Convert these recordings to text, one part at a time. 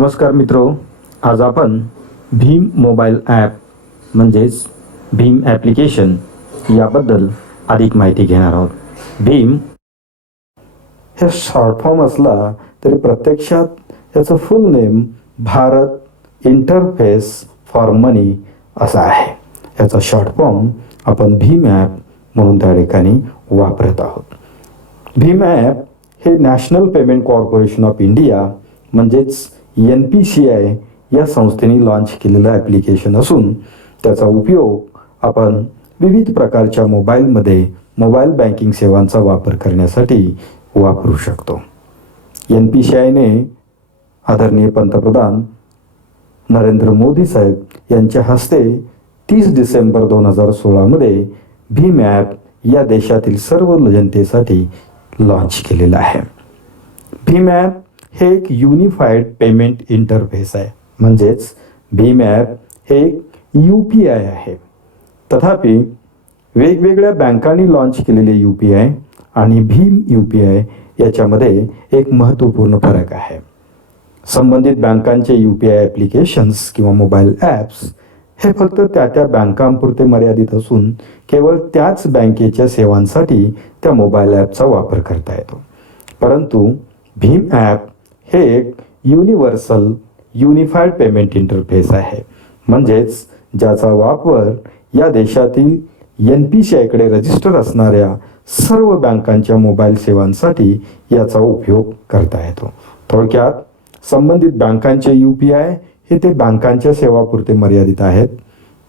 नमस्कार मित्रो, आज आपण भीम मोबाईल ॲप म्हणजेच भीम ॲप्लिकेशन याबद्दल अधिक माहिती घेणार आहोत. भीम हे शॉर्ट फॉर्म असला तरी प्रत्यक्षात याचं full name Bharat interface for money असा आहे. याचा शॉर्ट फॉर्म आपण भीम ॲप म्हणून त्या ठिकाणी वापरत आहोत. भीम ॲप हे national payment corporation of India म्हणजेच NPCI या संस्थेने लॉन्च केलेलं ॲप्लिकेशन असून त्याचा उपयोग आपण विविध प्रकारच्या मोबाईलमध्ये मोबाईल बँकिंग सेवांचा वापर करण्यासाठी वापरू शकतो. NPCIने आदरणीय पंतप्रधान नरेंद्र मोदी साहेब यांच्या हस्ते 30 डिसेंबर 2016 मध्ये भीम ॲप या देशातील सर्व जनतेसाठी लॉन्च केलेलं आहे. भीम ॲप हे एक युनिफाईड पेमेंट इंटरफेस आहे, म्हणजेच भीम ॲप हे एक UPI आहे. तथापि वेगवेगळ्या बँकांनी लॉन्च केलेले UPI आणि भीम UPI याच्यामध्ये एक महत्त्वपूर्ण फरक आहे. संबंधित बँकांचे UPI ॲप्लिकेशन्स किंवा मोबाईल ॲप्स हे फक्त त्या बँकांपुरते मर्यादित असून केवळ त्याच बँकेच्या सेवांसाठी त्या मोबाईल ॲपचा वापर करता येतो. परंतु भीम ॲप हे एक युनिव्हर्सल युनिफाईड पेमेंट इंटरफेस आहे, म्हणजेच ज्याचा वापर या देशातील NPCIकडे रजिस्टर असणाऱ्या सर्व बँकांच्या मोबाईल सेवांसाठी याचा उपयोग करता येतो. थोडक्यात संबंधित बँकांचे UPI हे ते बँकांच्या सेवापुरते मर्यादित आहेत,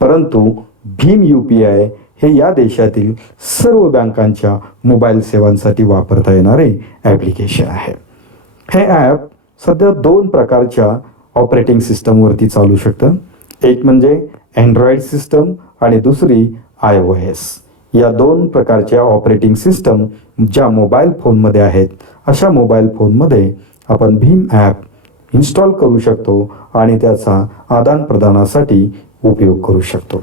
परंतु भीम UPI हे या देशातील सर्व बँकांच्या मोबाईल सेवांसाठी वापरता येणारे ॲप्लिकेशन आहे. हे ॲप सध्या 2 प्रकारच्या ऑपरेटिंग सिस्टमवरती चालू शकतं. एक म्हणजे अँड्रॉइड सिस्टम आणि दुसरी iOS. या 2 प्रकारच्या ऑपरेटिंग सिस्टम ज्या मोबाईल फोनमध्ये आहेत अशा मोबाईल फोनमध्ये आपण भीम ॲप इन्स्टॉल करू शकतो आणि त्याचा आदानप्रदानासाठी उपयोग करू शकतो.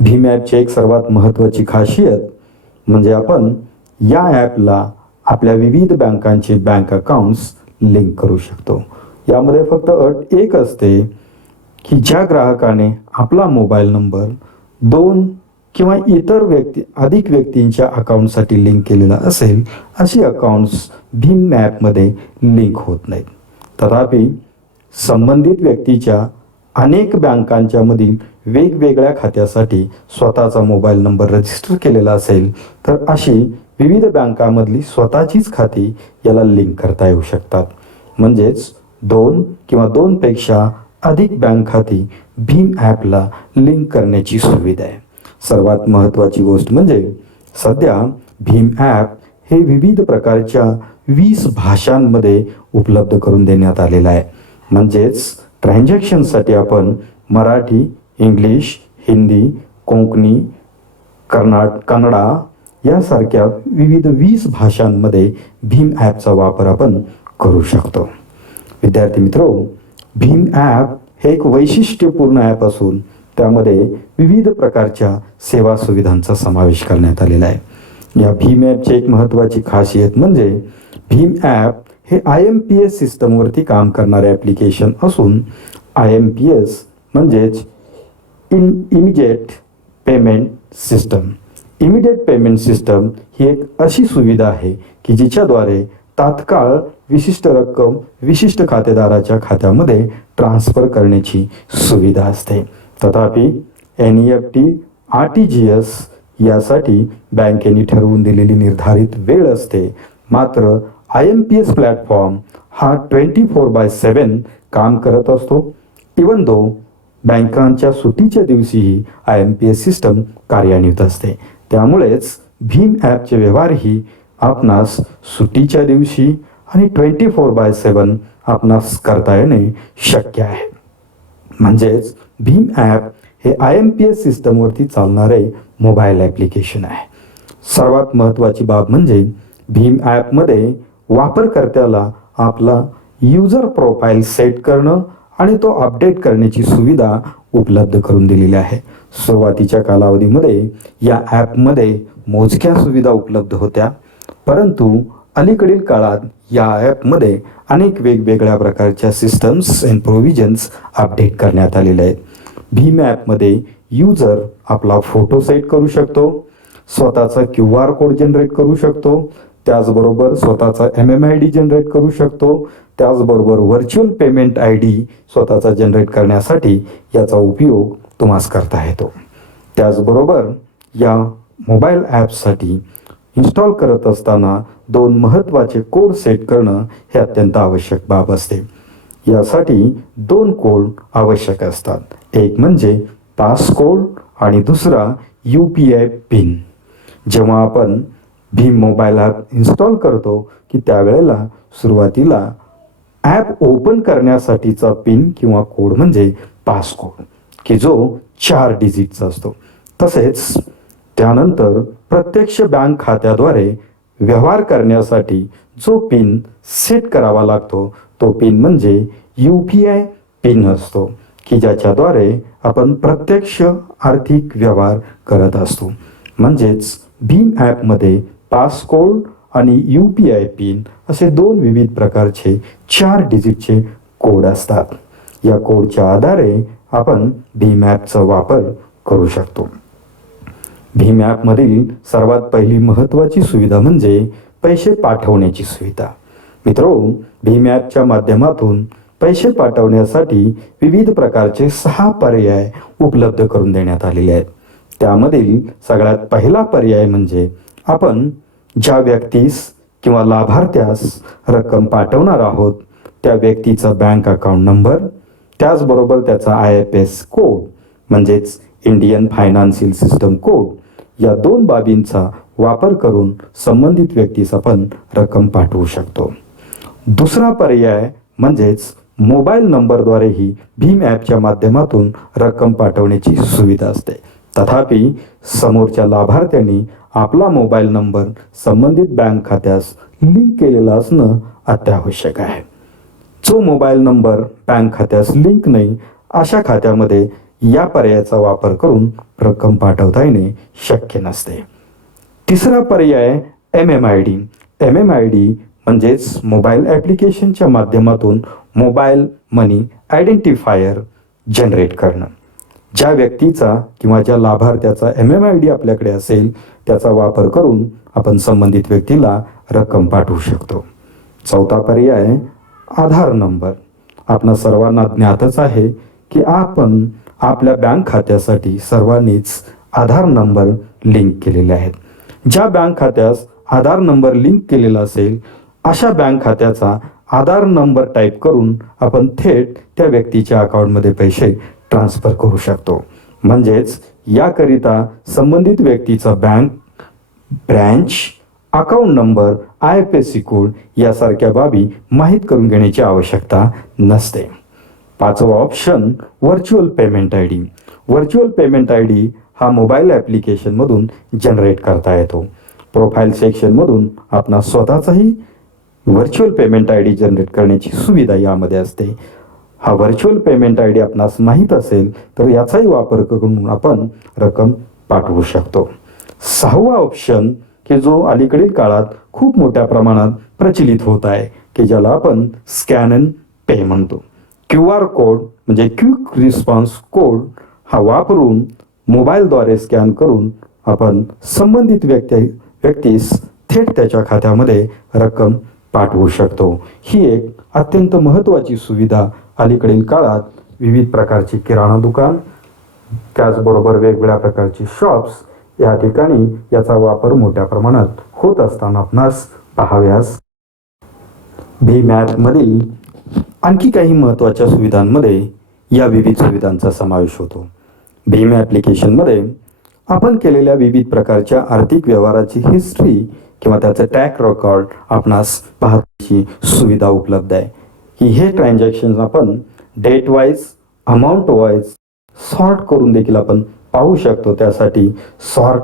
भीम ॲपची एक सर्वात महत्त्वाची खासियत म्हणजे आपण या ॲपला आपल्या विविध बँकांचे बँक अकाउंट्स लिंक करू शकतो. यामध्ये फक्त अट एक असते की ज्या ग्राहकाने आपला मोबाईल नंबर 2 किंवा इतर अधिक व्यक्तींच्या अकाउंटसाठी लिंक केलेला असेल अशी अकाउंट्स भीम ॲपमध्ये लिंक होत नाहीत. तथापि संबंधित व्यक्तीच्या अनेक बँकांच्या मधील वेगवेगळ्या खात्यासाठी स्वतःचा मोबाईल नंबर रजिस्टर केलेला असेल तर अशी विविध बँकांमधली स्वतःचीच खाती याला लिंक करता येऊ शकतात. म्हणजेच 2 किंवा 2 पेक्षा अधिक बँक खाती भीम ॲपला लिंक करण्याची सुविधा आहे. सर्वात महत्त्वाची गोष्ट म्हणजे सध्या भीम ॲप हे विविध प्रकारच्या 20 भाषांमध्ये उपलब्ध करून देण्यात आलेलं आहे. म्हणजेच ट्रान्झॅक्शनसाठी आपण मराठी, इंग्लिश, हिंदी, कोकणी, कन्नडा यासारख्या विविध 20 भाषांमध्ये भीम ॲपचा वापर आपण करू शकतो. विद्यार्थी मित्रो, भीम ॲप हे एक वैशिष्ट्यपूर्ण ॲप असून त्यामध्ये विविध प्रकारच्या सेवा सुविधांचा समावेश करण्यात आलेला आहे. या भीम ॲपची एक महत्त्वाची खासियत म्हणजे भीम ॲप हे IMPS सिस्टमवरती काम करणारे ॲप्लिकेशन असून IMPS म्हणजेच immediate payment system. Immediate payment system ही एक अशी सुविधा आहे की जिच्याद्वारे तात्काळ विशिष्ट रक्कम विशिष्ट खातेदाराच्या खात्यामध्ये ट्रान्सफर करण्याची सुविधा असते. तथापि NEFT, RTGS यासाठी बँकेने ठरवून दिलेली निर्धारित वेळ असते. मात्र IMPS प्लॅटफॉर्म हा 24/7 काम करत असतो. इवन दो बँकांच्या सुट्टीच्या दिवशीही IMPS सिस्टम कार्यान्वित असते. त्यामुळेच भीम ॲपचे व्यवहारही आपणास सुट्टीच्या दिवशी आणि 24/7 आपणास करता येणे शक्य आहे. म्हणजेच भीम ॲप हे IMPS सिस्टमवरती चालणारे मोबाईल ॲप्लिकेशन आहे. सर्वात महत्त्वाची बाब म्हणजे भीम ॲपमध्ये वापरकर्त्याला आपला यूजर प्रोफाईल सेट करणं आणि तो अपडेट करण्याची सुविधा उपलब्ध करून दिलेली आहे. सुरुवातीच्या कालावधीमध्ये या ॲपमध्ये मोजक्या सुविधा उपलब्ध होत्या, परंतु अलीकडील काळात या ॲपमध्ये अनेक वेगवेगळ्या प्रकारच्या सिस्टम्स अँड प्रोव्हिजन्स अपडेट करण्यात आलेल्या आहेत. भीम ॲपमध्ये यूजर आपला फोटो सेट करू शकतो, स्वतःचा QR कोड जनरेट करू शकतो, त्याचबरोबर स्वतःचा MMID जनरेट करू शकतो, त्याचबरोबर व्हर्च्युअल पेमेंट ID स्वतःचा जनरेट करण्यासाठी याचा उपयोग तुम्हास करता येतो. त्याचबरोबर या मोबाईल ॲपसाठी इन्स्टॉल करत असताना 2 महत्त्वाचे कोड सेट करणं हे अत्यंत आवश्यक बाब असते. यासाठी 2 कोड आवश्यक असतात. एक म्हणजे पास कोड आणि दुसरा UPI पिन. जेव्हा आपण भीम मोबाईल ॲप इन्स्टॉल करतो की त्यावेळेला सुरुवातीला ॲप ओपन करण्यासाठीचा पिन किंवा कोड म्हणजे पास कोड की जो 4 डिजिटचा असतो. तसेच त्यानंतर प्रत्यक्ष बँक खात्याद्वारे व्यवहार करण्यासाठी जो पिन सेट करावा लागतो तो पिन म्हणजे UPI पिन असतो की ज्याच्याद्वारे आपण प्रत्यक्ष आर्थिक व्यवहार करत असतो. म्हणजेच भीम ॲपमध्ये पास कोड आणि UPI पिन असे 2 विविध प्रकारचे 4 डिजिटचे कोड असतात. या कोडच्या आधारे आपण भीम ॲपचा वापर करू शकतो. भीम ॲपमधील सर्वात पहिली महत्त्वाची सुविधा म्हणजे पैसे पाठवण्याची सुविधा. मित्रो, भीम ॲपच्या माध्यमातून पैसे पाठवण्यासाठी विविध प्रकारचे 6 पर्याय उपलब्ध करून देण्यात आलेले आहेत. त्यामधील सगळ्यात पहिला पर्याय म्हणजे आपण ज्या व्यक्तीस किंवा लाभार्थ्यास रक्कम पाठवणार आहोत त्या व्यक्तीचा बँक अकाउंट नंबर, त्याचबरोबर त्याचा IFS कोड म्हणजेच इंडियन फायनान्शियल सिस्टम कोड, या 2 बाबींचा वापर करून संबंधित व्यक्तीस आपण रक्कम पाठवू शकतो. दुसरा पर्याय म्हणजेच मोबाईल नंबरद्वारेही भीम ॲपच्या माध्यमातून रक्कम पाठवण्याची सुविधा असते. तथापि समोरच्या लाभार्थ्यांनी आपला मोबाईल नंबर संबंधित बँक खात्यास लिंक केलेला असणं अत्यावश्यक आहे. जो मोबाईल नंबर बँक खात्यास लिंक नाही अशा खात्यामध्ये या पर्यायाचा वापर करून रक्कम पाठवता येणे शक्य नसते. तिसरा पर्याय MMID. MMID म्हणजेच मोबाईल ॲप्लिकेशनच्या माध्यमातून मोबाईल मनी आयडेंटिफायर जनरेट करणं. ज्या व्यक्तीचा किंवा ज्या लाभार्थ्याचा MMID आपल्याकडे असेल त्याचा वापर करून आपण संबंधित व्यक्तीला रक्कम पाठवू शकतो. चौथा पर्याय आधार नंबर. आपणा सर्वांना ज्ञातच आहे की आपण आपल्या बँक खात्यासाठी सर्वांनीच आधार नंबर लिंक केलेले आहेत. ज्या बँक खात्यास आधार नंबर लिंक केलेला असेल अशा बँक खात्याचा आधार नंबर टाईप करून आपण थेट त्या व्यक्तीच्या अकाउंटमध्ये पैसे ट्रान्सफर करू शकतो. म्हणजेच याकरिता संबंधित व्यक्तीचा bank branch, account number, IFSC code यासारख्या बाबी माहीत करून घेण्याची आवश्यकता नसते. 5वा option virtual payment ID. Virtual payment ID हा मोबाईल ॲप्लिकेशनमधून जनरेट करता येतो. प्रोफाईल सेक्शनमधून आपणा स्वतःचाही व्हर्च्युअल पेमेंट ID जनरेट करण्याची सुविधा यामध्ये असते. हा व्हर्च्युअल पेमेंट ID आपणास माहीत असेल तर याचाही वापर करून आपण रक्कम पाठवू शकतो. 6वा ऑप्शन की जो अलीकडील काळात खूप मोठ्या प्रमाणात प्रचलित होत आहे की ज्याला आपण स्कॅन अँड पे म्हणतो. QR कोड म्हणजे क्विक रिस्पॉन्स कोड हा वापरून मोबाईलद्वारे स्कॅन करून आपण संबंधित व्यक्तीस थेट त्याच्या खात्यामध्ये रक्कम पाठवू शकतो. ही एक अत्यंत महत्त्वाची सुविधा अलीकडील काळात विविध प्रकारची किराणा दुकान, त्याचबरोबर वेगवेगळ्या प्रकारची शॉप्स या ठिकाणी याचा वापर मोठ्या प्रमाणात होत असताना आपणास पाहाव्यास. भीम ॲपमधील आणखी काही महत्त्वाच्या सुविधांमध्ये या विविध सुविधांचा समावेश होतो. भीम ॲप्लिकेशनमध्ये आपण केलेल्या विविध प्रकारच्या आर्थिक व्यवहाराची हिस्ट्री किंवा त्याचं ट्रॅक रेकॉर्ड आपणास पाहण्याची सुविधा उपलब्ध आहे की हे ट्रान्झॅक्शन आपण date wise, amount wise sort करून देखील आपण पाहू शकतो. त्यासाठी सॉर्ट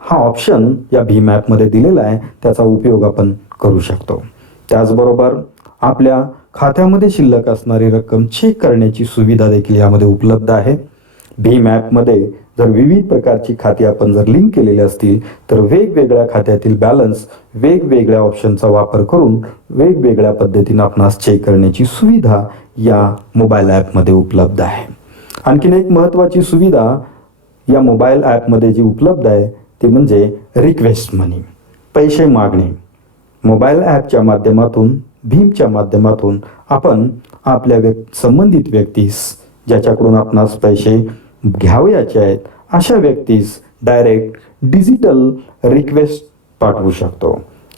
हा ऑप्शन या भीम ॲपमध्ये दिलेला आहे, त्याचा उपयोग आपण करू शकतो. त्याचबरोबर आपल्या खात्यामध्ये शिल्लक असणारी रक्कम चेक करण्याची सुविधा देखील यामध्ये उपलब्ध आहे. भीम ॲपमध्ये जर विविध प्रकारची खाती आपण जर लिंक केलेली असतील तर वेगवेगळ्या खात्यातील बॅलन्स वेगवेगळ्या ऑप्शनचा वापर करून वेगवेगळ्या पद्धतीने आपणास चेक करण्याची सुविधा या मोबाईल ॲपमध्ये उपलब्ध आहे. आणखीन एक महत्त्वाची सुविधा या मोबाईल ॲपमध्ये जी उपलब्ध आहे ते म्हणजे रिक्वेस्ट मनी, पैसे मागणे. मोबाईल ॲपच्या माध्यमातून भीमच्या माध्यमातून आपण आपल्या संबंधित व्यक्तीस ज्याच्याकडून आपणास पैसे घ्यावयाचे आहेत अशा व्यक्तीस डायरेक्ट डिजिटल रिक्वेस्ट पाठवू शकतो.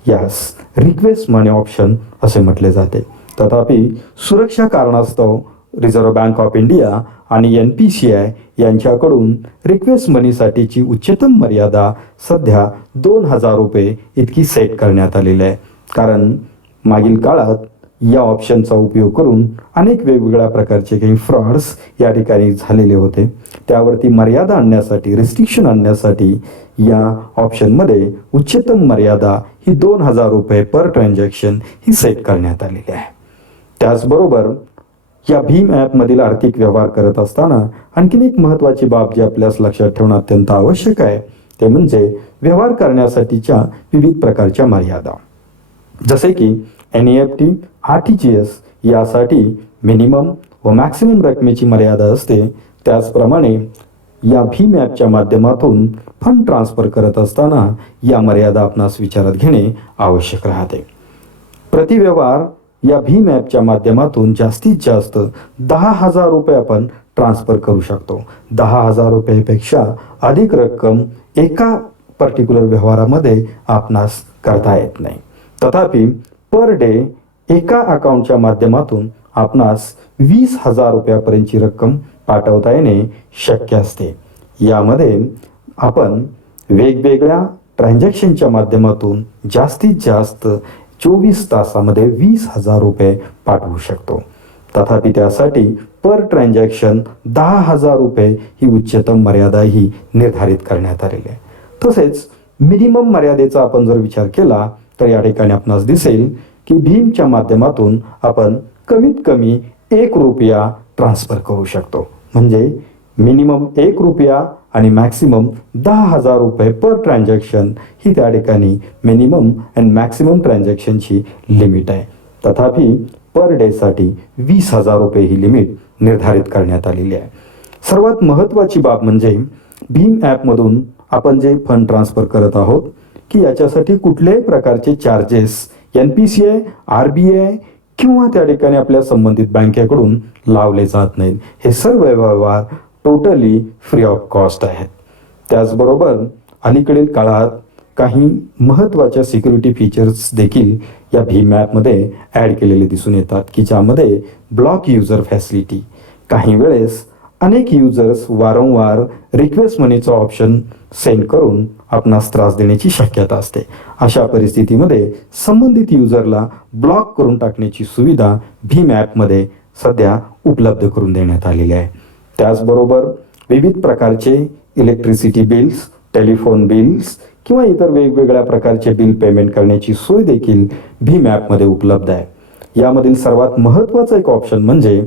यास रिक्वेस्ट मनी ऑप्शन असे म्हटले जाते. तथापि सुरक्षा कारणास्तव रिझर्व्ह बँक ऑफ इंडिया आणि NPCI यांच्याकडून रिक्वेस्ट मनीसाठीची उच्चतम मर्यादा सध्या 2,000 रुपये इतकी सेट करण्यात आलेली आहे. कारण मागील काळात या ऑप्शनचा उपयोग करून अनेक वेगवेगळ्या प्रकारचे काही फ्रॉड्स या ठिकाणी झालेले होते. त्यावरती मर्यादा आणण्यासाठी, रिस्ट्रिक्शन आणण्यासाठी या ऑप्शनमध्ये उच्चतम मर्यादा ही 2,000 रुपये पर ट्रान्झॅक्शन ही सेट करण्यात आलेली आहे. त्याचबरोबर या भीम ॲपमधील आर्थिक व्यवहार करत असताना आणखीन एक महत्त्वाची बाब जी आपल्यास लक्षात ठेवणं अत्यंत आवश्यक आहे ते म्हणजे व्यवहार करण्यासाठीच्या विविध प्रकारच्या मर्यादा. जसे की NEFT, RTGS यासाठी मिनिमम व मॅक्सिमम रकमेची मर्यादा असते. त्याचप्रमाणे या भीम ॲपच्या माध्यमातून फंड ट्रान्सफर करत असताना या मर्यादा आपणास विचारात घेणे आवश्यक राहते. प्रतिव्यवहार या भीम ॲपच्या माध्यमातून जास्तीत जास्त 10,000 रुपये आपण ट्रान्सफर करू शकतो. 10,000 रुपयेपेक्षा अधिक रक्कम एका पर्टिक्युलर व्यवहारामध्ये आपणास करता येत नाही. तथापि पर डे एका अकाउंटच्या माध्यमातून आपणास 20,000 रुपयापर्यंतची रक्कम पाठवता येणे शक्य असते. यामध्ये आपण वेगवेगळ्या ट्रान्झॅक्शनच्या माध्यमातून जास्तीत जास्त 24 तासामध्ये 20,000 रुपये पाठवू शकतो. तथापि त्यासाठी पर ट्रान्झॅक्शन 10,000 रुपये ही उच्चतम मर्यादा ही निर्धारित करण्यात आलेली आहे. तसेच मिनिमम मर्यादेचा आपण जर विचार केला तर या ठिकाणी आपणास दिसेल की भीमच्या माध्यमातून आपण कमीत कमी 1 रुपया ट्रान्सफर करू शकतो. म्हणजे मिनिमम 1 रुपया आणि मॅक्सिमम 10,000 रुपये पर ट्रान्झॅक्शन ही त्या ठिकाणी मिनिमम अँड मॅक्सिमम ट्रान्झॅक्शनची लिमिट आहे. तथापि पर डेसाठी 20,000 रुपये ही लिमिट निर्धारित करण्यात आलेली आहे. सर्वात महत्त्वाची बाब म्हणजे भीम ॲपमधून आपण जे फंड ट्रान्सफर करत आहोत की याच्यासाठी कुठल्याही प्रकारचे चार्जेस NPCI, RBI किंवा त्या ठिकाणी आपल्या संबंधित बँकेकडून लावले जात नाहीत. हे सर्व व्यवहार टोटली फ्री ऑफ कॉस्ट आहेत. त्याचबरोबर अलीकडील काळात काही महत्त्वाच्या सिक्युरिटी फीचर्स देखील या भीम ॲपमध्ये ॲड केलेले दिसून येतात की ज्यामध्ये ब्लॉक युजर फॅसिलिटी, काही वेळेस अनेक युजर्स वारंवार रिक्वेस्ट मनीचा ऑप्शन सेंड करून आपणास त्रास देण्याची शक्यता असते. अशा परिस्थितीमध्ये संबंधित युजरला ब्लॉक करून टाकण्याची सुविधा भीम ॲपमध्ये सध्या उपलब्ध करून देण्यात आलेली आहे. त्याचबरोबर विविध प्रकारचे इलेक्ट्रिसिटी बिल्स, टेलिफोन बिल्स किंवा इतर वेगवेगळ्या प्रकारचे बिल पेमेंट करण्याची सोय देखील भीम ॲपमध्ये उपलब्ध आहे. यामधील सर्वात महत्त्वाचा एक ऑप्शन म्हणजे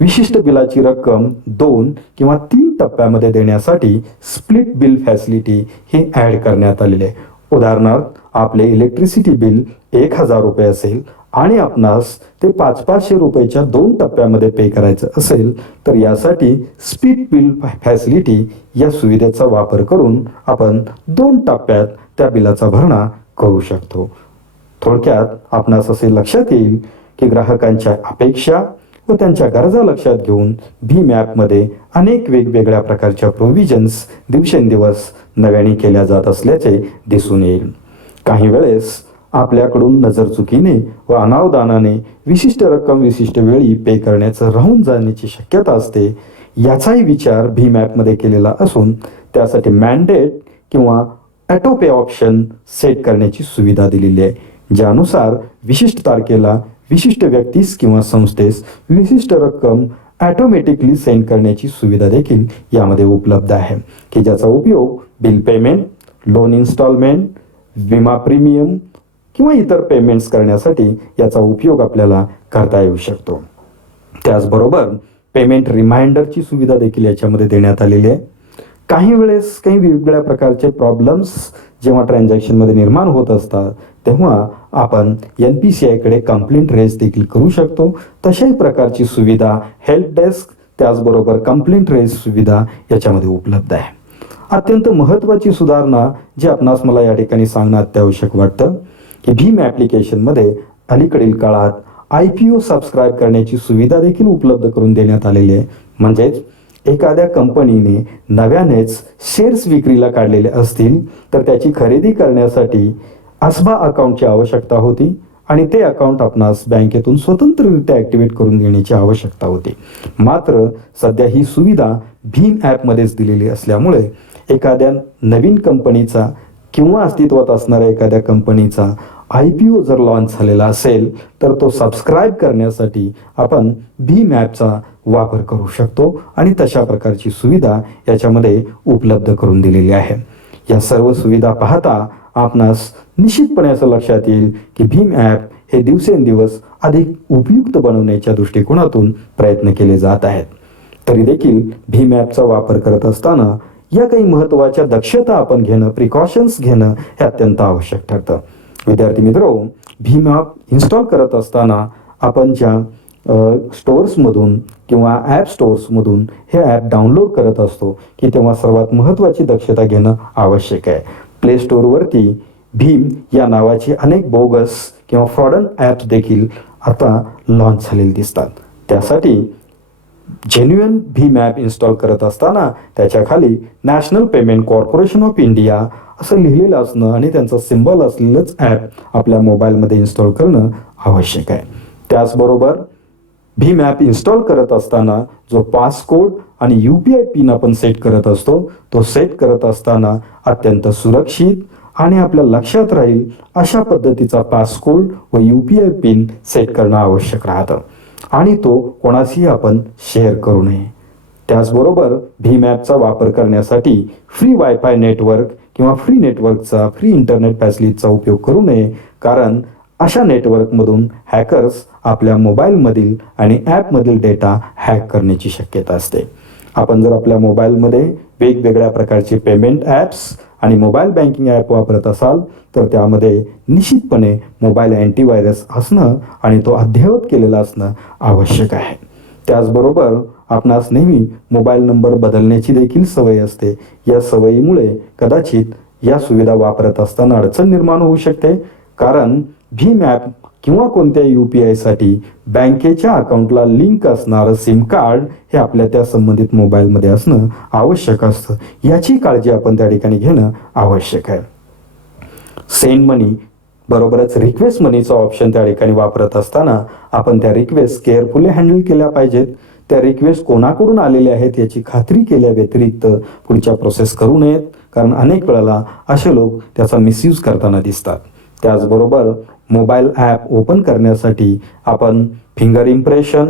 विशिष्ट बिलाची रक्कम 2 किंवा 3 टप्प्यामध्ये देण्यासाठी स्प्लिट बिल फॅसिलिटी ही ॲड करण्यात आलेली आहे. उदाहरणार्थ आपले इलेक्ट्रिसिटी बिल 1,000 रुपये असेल आणि आपणास ते 500-500 रुपयाच्या 2 टप्प्यामध्ये पे करायचं असेल तर यासाठी स्प्लिट बिल फॅसिलिटी या सुविधेचा वापर करून आपण 2 टप्प्यात त्या बिलाचा भरणा करू शकतो. थोडक्यात आपणास असे लक्षात येईल की ग्राहकांच्या अपेक्षा व त्यांच्या गरजा लक्षात घेऊन भीम ॲपमध्ये अनेक वेगवेगळ्या प्रकारच्या प्रोव्हिजन्स दिवसेंदिवस नव्याने केल्या जात असल्याचे दिसून येईल. काही वेळेस आपल्याकडून नजरचुकीने व अनावधानाने विशिष्ट रक्कम विशिष्ट वेळी पे करण्याचं राहून जाण्याची शक्यता असते. याचाही विचार भीम ॲपमध्ये केलेला असून त्यासाठी मॅन्डेट किंवा ॲटो पे ऑप्शन सेट करण्याची सुविधा दिलेली आहे. ज्यानुसार विशिष्ट तारखेला विशिष्ट व्यक्तीस किंवा संस्थेस विशिष्ट रक्कम ॲटोमॅटिकली सेंड करण्याची सुविधा देखील यामध्ये उपलब्ध आहे की ज्याचा उपयोग बिल पेमेंट, लोन इन्स्टॉलमेंट, विमा प्रीमियम किंवा इतर पेमेंट्स करण्यासाठी याचा उपयोग आपल्याला करता येऊ शकतो. त्याचबरोबर पेमेंट रिमाइंडरची सुविधा देखील याच्यामध्ये देण्यात आलेली आहे. काही वेळेस काही वेगवेगळ्या प्रकारचे प्रॉब्लेम्स जेव्हा ट्रान्झॅक्शनमध्ये निर्माण होत असतात तेव्हा आपण NPCIकडे कंप्लेंट रेज देखील करू शकतो. तशाही प्रकारची सुविधा हेल्प डेस्क त्याचबरोबर कंप्लेंट रेज सुविधा याच्यामध्ये उपलब्ध आहे. अत्यंत महत्त्वाची सुधारणा जी आपणास मला या ठिकाणी सांगणं अत्यावश्यक वाटतं की भीम ॲप्लिकेशनमध्ये अलीकडील काळात IPO सबस्क्राईब करण्याची सुविधा देखील उपलब्ध करून देण्यात आलेली आहे. म्हणजेच एखाद्या कंपनीने नव्यानेच शेअर्स विक्रीला काढलेले असतील तर त्याची खरेदी करण्यासाठी ASBA अकाउंटची आवश्यकता होती आणि ते अकाउंट आपणास बँकेतून स्वतंत्ररित्या ॲक्टिवेट करून देण्याची आवश्यकता होती. मात्र सध्या ही सुविधा भीम ॲपमध्येच दिलेली असल्यामुळे एखाद्या नवीन कंपनीचा किंवा अस्तित्वात असणाऱ्या एखाद्या कंपनीचा IPO जर लॉन्च झालेला असेल तर तो सबस्क्राईब करण्यासाठी आपण भीम ॲपचा वापर करू शकतो आणि तशा प्रकारची सुविधा याच्यामध्ये उपलब्ध करून दिलेली आहे. या सर्व सुविधा पाहता आपणास निश्चितपणे असं लक्षात येईल की भीम ॲप हे दिवसेंदिवस अधिक उपयुक्त बनवण्याच्या दृष्टिकोनातून प्रयत्न केले जात आहेत. तरी देखील भीम ॲपचा वापर करत असताना या काही महत्त्वाच्या दक्षता आपण घेणं, प्रिकॉशन्स घेणं हे अत्यंत आवश्यक ठरतं. विद्यार्थी मित्रो, भीम ॲप इन्स्टॉल करत असताना आपण ज्या स्टोअर्समधून किंवा ॲप स्टोअर्समधून हे ॲप डाउनलोड करत असतो की तेव्हा सर्वात महत्त्वाची दक्षता घेणं आवश्यक आहे. प्ले स्टोअरवरती भीम या नावाची अनेक बोगस किंवा फ्रॉडंट ॲप्स देखील आता लॉन्च झालेले दिसतात. त्यासाठी जेन्युइन भीम ॲप इन्स्टॉल करत असताना त्याच्या खाली national payment corporation of India असं लिहिलेलं असणं आणि त्यांचा सिम्बॉल असलेलंच ॲप आपल्या मोबाईलमध्ये इन्स्टॉल करणं आवश्यक आहे. त्याचबरोबर भीम ॲप इन्स्टॉल करत असताना जो पासकोड आणि UPI पिन आपण सेट करत असतो तो सेट करत असताना अत्यंत सुरक्षित आणि आपल्या लक्षात राहील अशा पद्धतीचा पासकोड व UPI पिन सेट करणं आवश्यक राहतं आणि तो कोणाशीही आपण शेअर करू नये. त्याचबरोबर भीम ॲपचा वापर करण्यासाठी फ्री वायफाय नेटवर्क किंवा फ्री नेटवर्कचा, फ्री इंटरनेट फॅसिलिटीचा उपयोग करू नये, कारण अशा नेटवर्कमधून हॅकर्स आपल्या मोबाईलमधील आणि ॲपमधील डेटा हॅक करण्याची शक्यता असते. आपण जर आपल्या मोबाईलमध्ये वेगवेगळ्या प्रकारचे पेमेंट ॲप्स आणि मोबाईल बँकिंग ॲप वापरत असाल तर त्यामध्ये निश्चितपणे मोबाईल अँटीव्हायरस असणं आणि तो अद्ययावत केलेला असणं आवश्यक आहे. त्याचबरोबर आपणास नेहमी मोबाईल नंबर बदलण्याची देखील सवय असते. या सवयीमुळे कदाचित या सुविधा वापरत असताना अडचण निर्माण होऊ शकते, कारण भीम ॲप किंवा कोणत्या UPIसाठी बँकेच्या अकाउंटला लिंक असणारं सिम कार्ड हे आपल्या त्या संबंधित मोबाईलमध्ये असणं आवश्यक असतं. याची काळजी आपण त्या ठिकाणी घेणं आवश्यक आहे. सेंड मनी बरोबरच रिक्वेस्ट मनीचा ऑप्शन त्या ठिकाणी वापरत असताना आपण त्या रिक्वेस्ट केअरफुली हँडल केल्या पाहिजेत. त्या रिक्वेस्ट कोणाकडून आलेल्या आहेत याची खात्री केल्या व्यतिरिक्त पुढच्या प्रोसेस करू नयेत, कारण अनेक वेळेला असे लोक त्याचा मिसयूज करताना दिसतात. त्याचबरोबर मोबाईल ॲप ओपन करण्यासाठी आपण फिंगर इम्प्रेशन,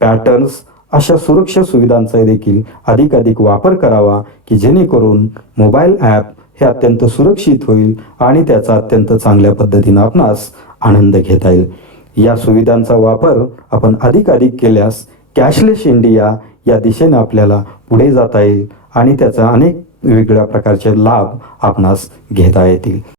पॅटर्न्स अशा सुरक्षा सुविधांचा देखील अधिकाधिक वापर करावा की जेणेकरून मोबाईल ॲप हे अत्यंत सुरक्षित होईल आणि त्याचा अत्यंत चांगल्या पद्धतीनं आपणास आनंद घेता येईल. या सुविधांचा वापर आपण अधिकाधिक केल्यास कॅशलेस इंडिया या दिशेने आपल्याला पुढे जाता येईल आणि त्याचा अनेक वेगवेगळ्या प्रकारचे लाभ आपणास घेता येतील.